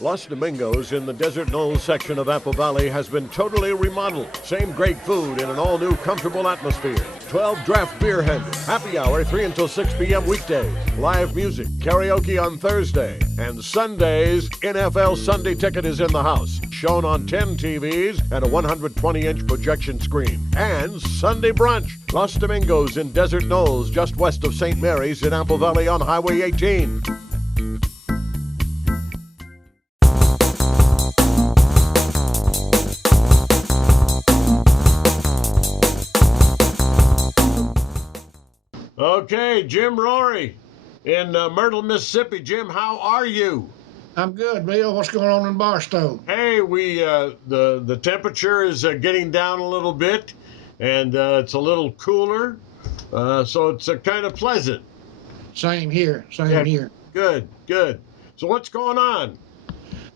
Los Domingos in the Desert Knolls section of Apple Valley has been totally remodeled. Same great food in an all-new comfortable atmosphere. 12 draft beer handles. Happy hour 3 until 6 p.m. weekdays. Live music. Karaoke on Thursday. And Sundays, NFL Sunday Ticket is in the house. Shown on 10 TVs and a 120-inch projection screen. And Sunday brunch. Los Domingos in Desert Knolls, just west of St. Mary's in Apple Valley on Highway 18. Okay, Jim Rorie in Myrtle, Mississippi. Jim, how are you? I'm good, Bill. What's going on in Barstow? Hey, the temperature is getting down a little bit, and it's a little cooler, so it's kind of pleasant. Same here. Same here. Good. So what's going on?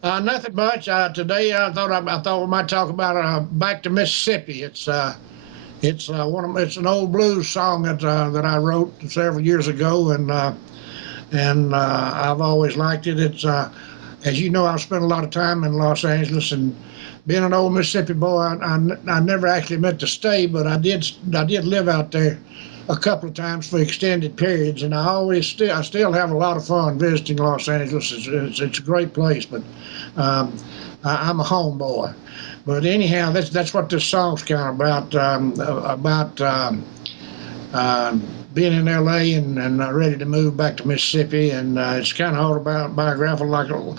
Nothing much. Today I thought we might talk about Back to Mississippi. It's an old blues song that I wrote several years ago, and I've always liked it. It's as you know, I've spent a lot of time in Los Angeles, and being an old Mississippi boy, I never actually meant to stay, but I did live out there a couple of times for extended periods, and I still have a lot of fun visiting Los Angeles. It's a great place, but I'm a homeboy. But anyhow, that's what this song's kind of about being in L.A. and ready to move back to Mississippi, and it's kind of autobiographical,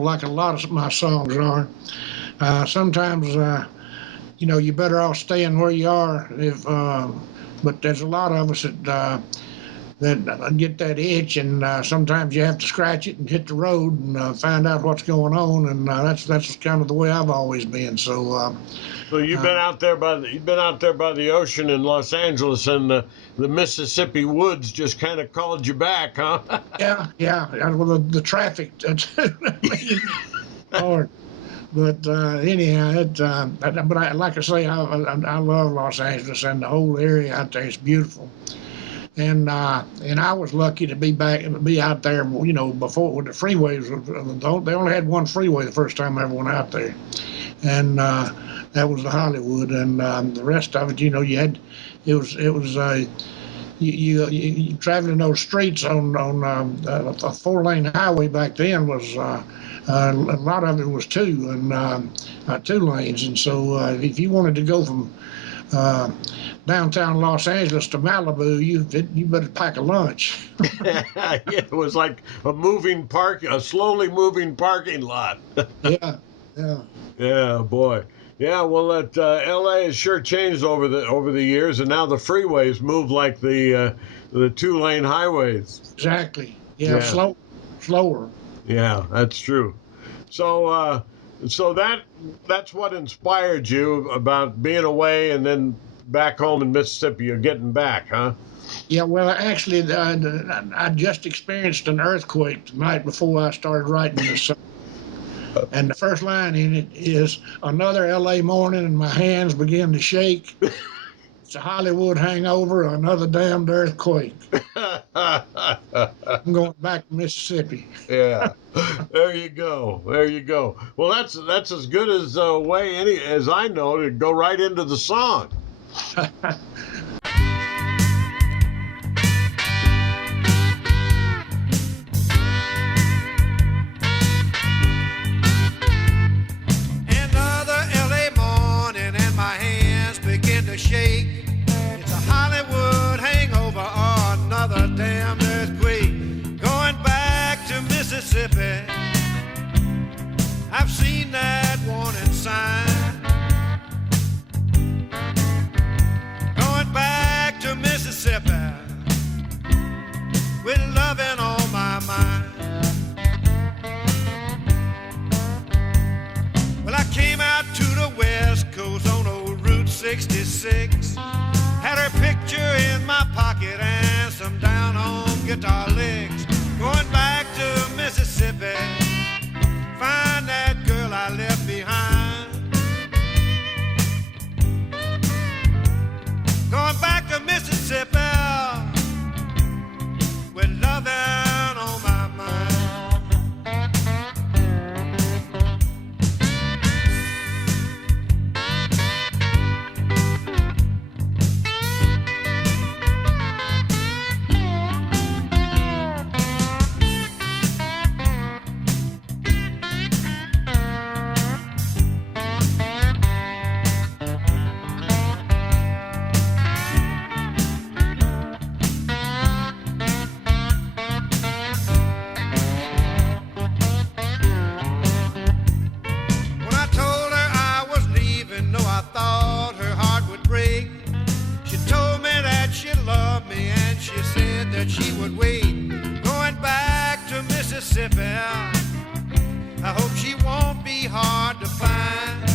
like a lot of my songs are. Sometimes, you're better off staying where you are, but there's a lot of us that get that itch, and sometimes you have to scratch it and hit the road and find out what's going on, and that's kind of the way I've always been. So you've been out there by the ocean in Los Angeles, and the Mississippi woods just kind of called you back, huh? Yeah. Well, the traffic, hard. But anyhow, like I say, I love Los Angeles and the whole area out there. It's beautiful. And I was lucky to be out there, before when the freeways. They only had one freeway the first time I ever went out there, and that was the Hollywood. And the rest of it, you traveling those streets on a 4-lane highway back then was. A lot of it was two lanes, and so if you wanted to go from downtown Los Angeles to Malibu, you better pack a lunch. Yeah, it was like a slowly moving parking lot. Yeah. Yeah, boy. Yeah, well, that L.A. has sure changed over the years, and now the freeways move like the 2-lane highways. Exactly. Yeah. Slower. Yeah, that's true. So that's what inspired you about being away and then back home in Mississippi. You're getting back, huh? Yeah, well, actually, I just experienced an earthquake the night before I started writing this song. And the first line in it is, another L.A. morning and my hands begin to shake. It's a Hollywood hangover, another damned earthquake. I'm going back to Mississippi. Yeah, there you go. Well, that's as good as a way as I know to go right into the song. Another LA morning and my hands begin to shake. It's a Hollywood hangover or another damn earthquake. Going back to Mississippi, I've seen that warning sign. Going back to Mississippi with loving on my mind. Well, I came out to the West Coast on old Route 66. Had her picture in my pocket and some down-home guitar licks. Going back to Mississippi, find that girl I left behind. Going back to Mississippi with loving on my mind. be hard to find.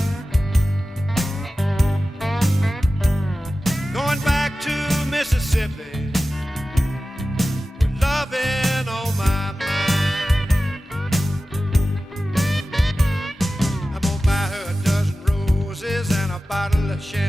Going back to Mississippi with loving on my mind. I'm gonna buy her a dozen roses and a bottle of champagne.